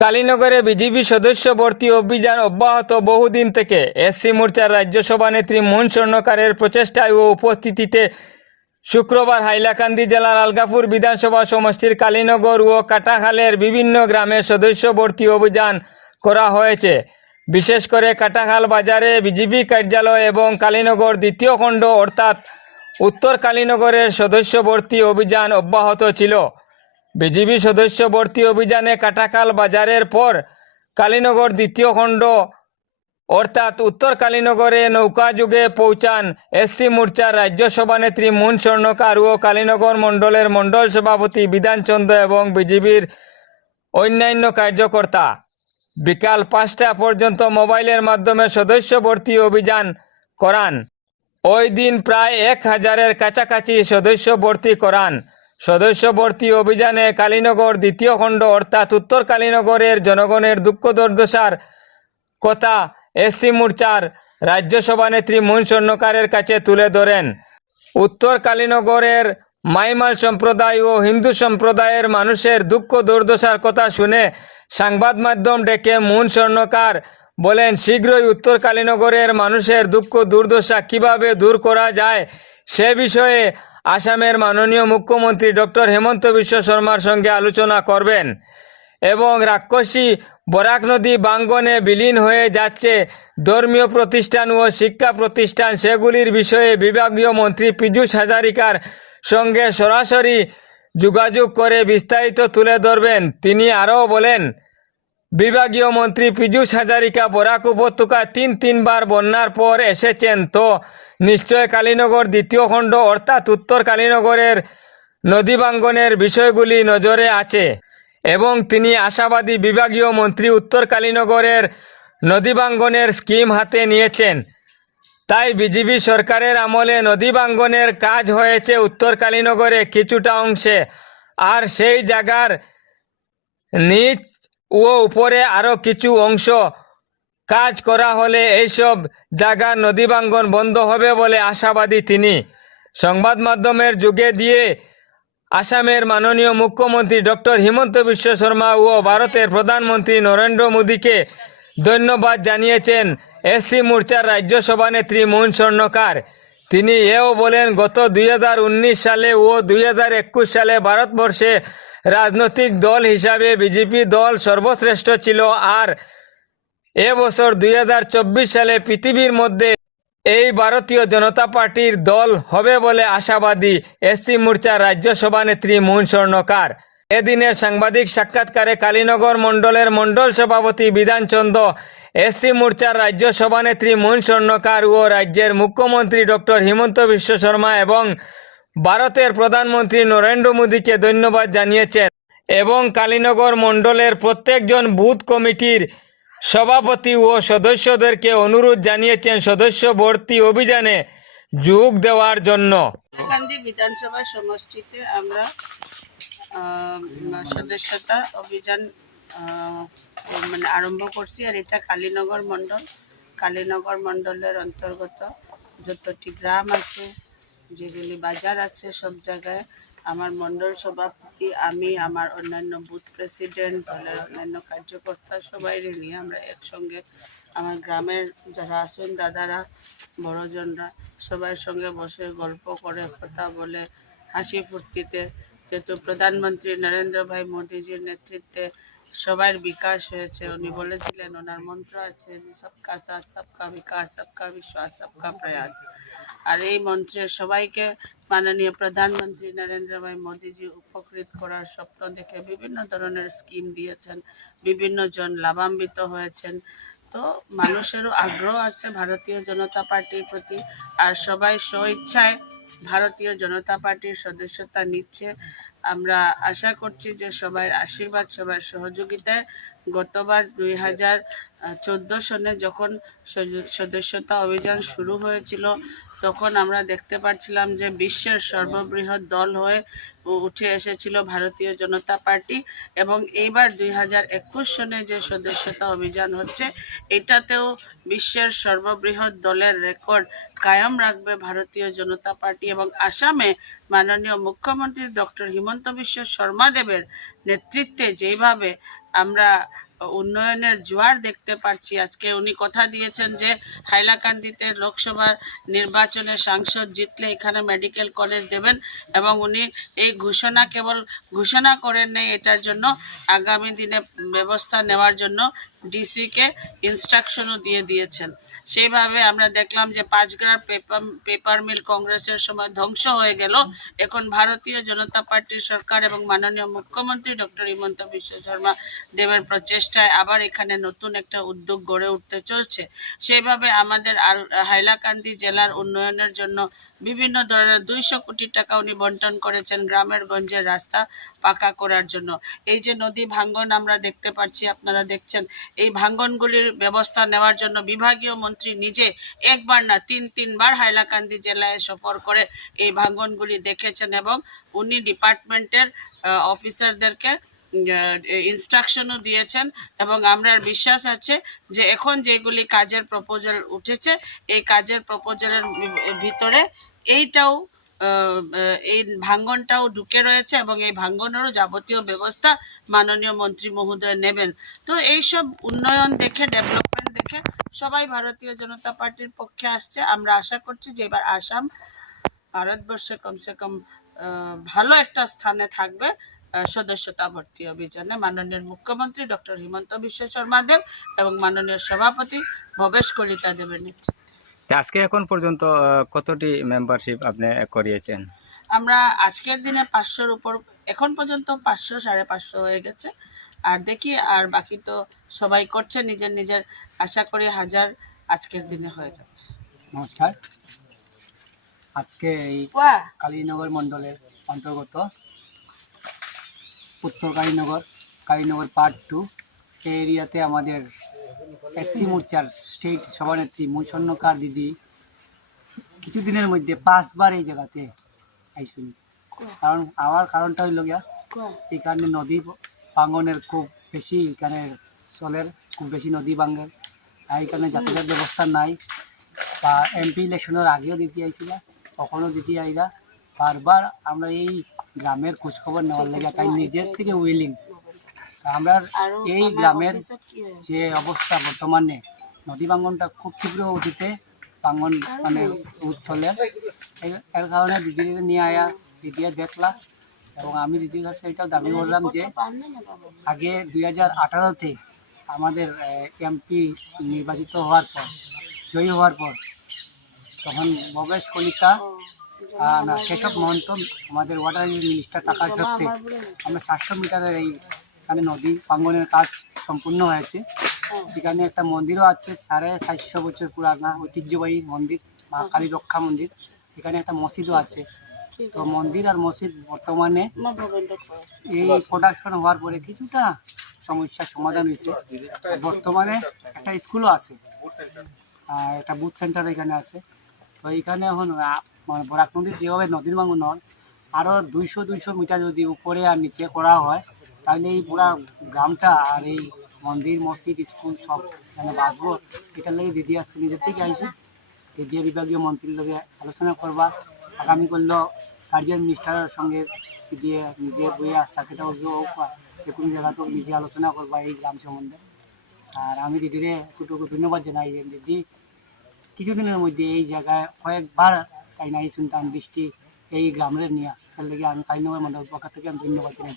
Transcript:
কালীনগরে BJP সদস্য ভর্তি অভিযান অব্যাহত বহুদিন থেকে। এসসি মোর্চার রাজ্য সভানেত্রী মুন স্বর্ণকারের প্রচেষ্টায় ও উপস্থিতিতে শুক্রবার হাইলাকান্দি জেলার আলগাপুর বিধানসভা সমষ্টির কালীনগর ও কাটাখালের বিভিন্ন গ্রামে সদস্য ভর্তি অভিযান করা হয়েছে। বিশেষ করে কাটাখাল বাজারে বিজেপি কার্যালয় এবং কালীনগর দ্বিতীয় খণ্ড অর্থাৎ উত্তর কালীনগরের সদস্য ভর্তি অভিযান অব্যাহত ছিল। বিজেপি সদস্য ভর্তি অভিযানে কাটাখাল বাজারের পর কালীনগর দ্বিতীয় খণ্ড অর্থাৎ উত্তর কালীনগরে নৌকাযুগে পৌঁছান এসসি মোর্চার রাজ্য সভানেত্রী মুন স্বর্ণকার ও কালীনগর মণ্ডলের মণ্ডল সভাপতি বিধানচন্দ্র এবং বিজেপির অন্যান্য কার্যকর্তা। বিকাল 5টা পর্যন্ত মোবাইলের মাধ্যমে সদস্য ভর্তি অভিযান করান। ওই দিন প্রায় 1000-এর কাছাকাছি সদস্য ভর্তি করান। সদস্য ভর্তি অভিযানে কালীনগর দ্বিতীয় খণ্ড অর্থাৎ উত্তর কালীনগরের জনগণের দুঃখ দুর্দশার কথা এসসি মোর্চার রাজ্য সভানেত্রী মুন স্বর্ণকারের কাছে তুলে ধরেন। উত্তর কালীনগরের মাইমাল সম্প্রদায় ও হিন্দু সম্প্রদায়ের মানুষের দুঃখ দুর্দশার কথা শুনে সংবাদ মাধ্যম ডেকে মুন স্বর্ণকার বলেন, শীঘ্রই উত্তর কালীনগরের মানুষের দুঃখ দুর্দশা কিভাবে দূর করা যায় সে বিষয়ে আসামের মাননীয় মুখ্যমন্ত্রী ডক্টর হেমন্ত বিশ্ব শর্মার সঙ্গে আলোচনা করবেন এবং রাক্ষসী বরাক নদী বাঙ্গনে বিলীন হয়ে যাচ্ছে ধর্মীয় প্রতিষ্ঠান ও শিক্ষা প্রতিষ্ঠান, সেগুলির বিষয়ে বিভাগীয় মন্ত্রী পীযূষ হাজারিকার সঙ্গে সরাসরি যোগাযোগ করে বিস্তারিত তুলে ধরবেন। তিনি আরও বলেন, বিভাগীয় মন্ত্রী পীযূষ হাজারিকা বরাক উপত্যকায় তিনবার বন্যার পর এসেছেন, তো নিশ্চয় কালীনগর দ্বিতীয় খণ্ড অর্থাৎ উত্তর কালীনগরের নদী বাঙ্গনের বিষয়গুলি নজরে আছে এবং তিনি আশাবাদী বিভাগীয় মন্ত্রী উত্তর কালীনগরের নদী বাঙ্গনের স্কিম হাতে নিয়েছেন। তাই বিজেপি সরকারের আমলে নদী বাঙ্গনের কাজ হয়েছে উত্তর কালীনগরে কিছুটা অংশে, আর সেই জায়গার নিচ ও উপরে আরও কিছু অংশ কাজ করা হলে এইসব জায়গার নদী বাঙ্গন বন্ধ হবে বলে আশাবাদী তিনি। সংবাদ মাধ্যমের যুগে দিয়ে আসামের মাননীয় মুখ্যমন্ত্রী ডক্টর হিমন্ত বিশ্ব শর্মা ও ভারতের প্রধানমন্ত্রী নরেন্দ্র মোদীকে ধন্যবাদ জানিয়েছেন এসসি মোর্চার রাজ্য সভানেত্রী মুন স্বর্ণকার। তিনি এও বলেন, গত 2019 সালে ও 2021 সালে ভারতবর্ষে রাজনৈতিক দল হিসাবে বিজেপি দল সর্বশ্রেষ্ঠ ছিল, আর এবছর 2024 সালে পৃথিবীর মধ্যে এই ভারতীয় জনতা পার্টির দল হবে বলে আশাবাদী এসসি মোর্চার রাজ্য সভানেত্রী মুন স্বর্ণকার। এদিনের সাংবাদিক সাক্ষাৎকারে কালীনগর মণ্ডলের মণ্ডল সভাপতি বিধানচন্দ্র, এসসি মোর্চার রাজ্য সভানেত্রী মুন স্বর্ণকার ও রাজ্যের মুখ্যমন্ত্রী ডক্টর হিমন্ত বিশ্ব শর্মা এবং ভারতের প্রধানমন্ত্রী নরেন্দ্র মোদীকে ধন্যবাদ জানিয়েছেন এবং কালীনগর মণ্ডলের প্রত্যেকজন বুথ কমিটির সভাপতি ও সদস্যদেরকে অনুরোধ জানিয়েছেন সদস্য ভর্তি অভিযানে যোগ দেওয়ার জন্য। হাইলাকান্দি বিধানসভা সমষ্টিতে আমরা সদস্যতা অভিযান আরম্ভ করছি, আর এটা কালীনগর মণ্ডলের অন্তর্গত যতটি গ্রাম আছে, যেগুলি বাজার আছে, সব জায়গায় আমার মণ্ডল সভাপতি, আমি, আমার অন্যান্য বুথ প্রেসিডেন্ট, দলের অন্যান্য কার্যকর্তা সবাই নিয়ে আমরা একসঙ্গে আমার গ্রামের যারা আছেন দাদারা, বড়জনরা সবার সঙ্গে বসে গল্প করে কথা বলে হাসি ফুর্তিতে, যেহেতু প্রধানমন্ত্রী নরেন্দ্র ভাই মোদীজির নেতৃত্বে সবার বিকাশ হয়েছে, উনি বলেছিলেন, ওনার মন্ত্র আছে যে সবকা সাথ সবকা বিকাশ সবকা বিশ্বাস সবকা প্রয়াস, আর এই মন্ত্রে সবাইকে মাননীয় প্রধানমন্ত্রী নরেন্দ্র ভাই মোদীজি উপকৃত করার স্বপ্ন দেখে বিভিন্ন ধরনের স্কিম দিয়েছেন, বিভিন্ন জন লাভান্বিত হয়েছেন। তো মানুষেরও আগ্রহ আছে ভারতীয় জনতা পার্টির প্রতি, আর সবাই স্বইচ্ছায় ভারতীয় জনতা পার্টির সদস্যতা নিচ্ছে। আমরা আশা করছি যে সবার আশীর্বাদ, সবার সহযোগিতায় গতবার 2014 সনে যখন সদস্যতা অভিযান শুরু হয়েছিল, তখন আমরা দেখতে পাচ্ছিলাম যে বিশ্বের সর্ববৃহৎ দল হয়ে উঠে এসেছিল ভারতীয় জনতা পার্টি, এবং এইবার 2021 সনে যে সদস্যতা অভিযান হচ্ছে, এটাতেও বিশ্বের সর্ববৃহৎ দলের রেকর্ড কায়েম রাখবে ভারতীয় জনতা পার্টি। এবং আসামে মাননীয় মুখ্যমন্ত্রী ডক্টর হিমন্ত বিশ্ব শর্মা দেবের নেতৃত্বে যেইভাবে আমরা উন্নয়নের জোয়ার দেখতে পাচ্ছি। আজকে উনি কথা দিয়েছেন যে হাইলাকান্দিতে লোকসভার নির্বাচনে সাংসদ জিতলে এখানে মেডিকেল কলেজ দেবেন, এবং উনি এই ঘোষণা কেবল ঘোষণা করেন নেই, এটার জন্য আগামী দিনে ব্যবস্থা নেওয়ার জন্য ডিসিকে ইনস্ট্রাকশনও দিয়ে দিয়েছেন। সেইভাবে আমরা দেখলাম যে পাঁচগ্রাম পেপার মিল কংগ্রেসের সময় ধ্বংস হয়ে গেল, এখন ভারতীয় জনতা পার্টির সরকার এবং মাননীয় মুখ্যমন্ত্রী ডক্টর হিমন্ত বিশ্ব শর্মা দেবের প্রচেষ্টায় আবার এখানে নতুন একটা উদ্যোগ গড়ে উঠতে চলছে। সেইভাবে আমাদের হাইলাকান্দি জেলার উন্নয়নের জন্য বিভিন্ন ধরনের 200 কোটি টাকা উনি বন্টন করেছেন গ্রামের গঞ্জের রাস্তা পাকা করার জন্য। এই যে নদী ভাঙ্গন আমরা দেখতে পাচ্ছি, আপনারা দেখছেন, এই ভাঙ্গনগুলির ব্যবস্থা নেওয়ার জন্য বিভাগীয় মন্ত্রী নিজে একবার না তিনবার হাইলাকান্দি জেলায় সফর করে এই ভাঙ্গনগুলি দেখেছেন, এবং উনি ডিপার্টমেন্টের অফিসারদেরকে ইনস্ট্রাকশনও দিয়েছেন। এবং আমরা বিশ্বাস আছে যে এখন যেগুলি কাজের প্রপোজাল উঠেছে, এই কাজের প্রপোজালের ভিতরে এইটাও এই ভাঙ্গনটাও ঢুকে রয়েছে, এবং এই ভাঙ্গনেরও যাবতীয় ব্যবস্থা মাননীয় মন্ত্রী মহোদয় নেবেন। তো এইসব উন্নয়ন দেখে, ডেভেলপমেন্ট দেখে সবাই ভারতীয় জনতা পার্টির পক্ষে আসছে। আমরা আশা করছি যে এবার আসাম ভারতবর্ষে কমসে কম ভালো একটা স্থানে থাকবে সদস্যতা ভর্তি অভিযানে মাননীয় মুখ্যমন্ত্রী ডক্টর হিমন্ত বিশ্ব শর্মা দেব এবং মাননীয় সভাপতি ভবেশ কলিতা দেবের নেতৃত্বে। আজকে এখন পর্যন্ত কতটি মেম্বারশিপ আপনি করিয়েছেন? আমরা আজকের দিনে 500-র উপর, এখন পর্যন্ত 500 550 হয়ে গেছে। আর দেখি, আর বাকি তো সবাই করছে নিজের নিজের, আশা করি 1000 আজকের দিনে হয়ে যাবে। নমস্কার। আজকে এই কালীনগর মণ্ডলের অন্তর্গত উত্তর কালীনগর পার্ট 2 এই এরিয়াতে আমাদের এসসি মোর্চার স্টেট সভানেত্রী মূল দিদি কিছুদিনের মধ্যে 5 বার এই জায়গাতে আইসুন। কারণ আমার কারণটা হইল গিয়া এখানে নদী ভাঙ্গনের খুব বেশি, এখানে চলের খুব বেশি নদী ভাঙ্গের, আর এখানে যাতায়াত ব্যবস্থা নাই। বা এমপি ইলেকশনের আগেও দিতে আইছিল, তখনও দিতে আইলা। বারবার আমরা এই গ্রামের খোঁজখবর নেওয়ার লেগে তাই নিজের থেকে উইলিং। আমরা এই গ্রামের যে অবস্থা বর্তমানে, নদী ভাঙ্গনটা খুব তীব্র গতিতে ভাঙ্গন মানে চলে, এর কারণে দিদিকে নিয়ে আয়া দিদিকে দেখলা। এবং আমি দিদির কাছে এটাও দাবি করলাম যে আগে 2018-তে আমাদের এমপি নির্বাচিত হওয়ার পর, জয়ী হওয়ার পর, তখন ভবেশ কলিতা না কেশব মহন্ত আমাদের ওয়াটার মিনিস্টার থাকার সত্ত্বে আমরা 700 মিটারের এইখানে নদী ভাঙ্গনের কাজ সম্পূর্ণ হয়েছে। এখানে একটা মন্দিরও আছে, 450 বছর পুরানা ঐতিহ্যবাহী মন্দির, মা কালী রক্ষা মন্দির। এখানে একটা মসজিদও আছে। তো মন্দির আর মসজিদ বর্তমানে এই প্রোডাকশন হওয়ার পরে কিছুটা সমস্যার সমাধান হয়েছে। বর্তমানে একটা স্কুলও আছে, একটা বুথ সেন্টার এখানে আছে। তো এইখানে এখন বরাক নদীর যেভাবে নদীর ভাঙন হয়, আরও 200 মিটার যদি উপরে আর নিচে করা হয়, তাহলে এই পুরা গ্রামটা আর এই মন্দির মসজিদ স্কুল সব মানে বাঁচবো। এটার লাগে দিদি আজকে নিজের থেকে আইসি, দিদি বিভাগীয় মন্ত্রীর লগে আলোচনা করবা। আগামী করলেও গার্জিয়ান মিনিস্টারের সঙ্গে দিয়ে নিজে বইয়া চাকরিটা হোক বা যে কোনো জায়গাতেও নিজে আলোচনা করবা এই গ্রাম সম্বন্ধে। আর আমি দিদিরে এতটুকু ধন্যবাদ জানাই যে দিদি কিছুদিনের মধ্যে এই জায়গায় কয়েকবার তাই নাই শুনতাম দৃষ্টি এই গ্রামের নিয়ে, তার লেগে আমি কালীনগর মন্ডল পক্ষ থেকে আমি ধন্যবাদ জানাই।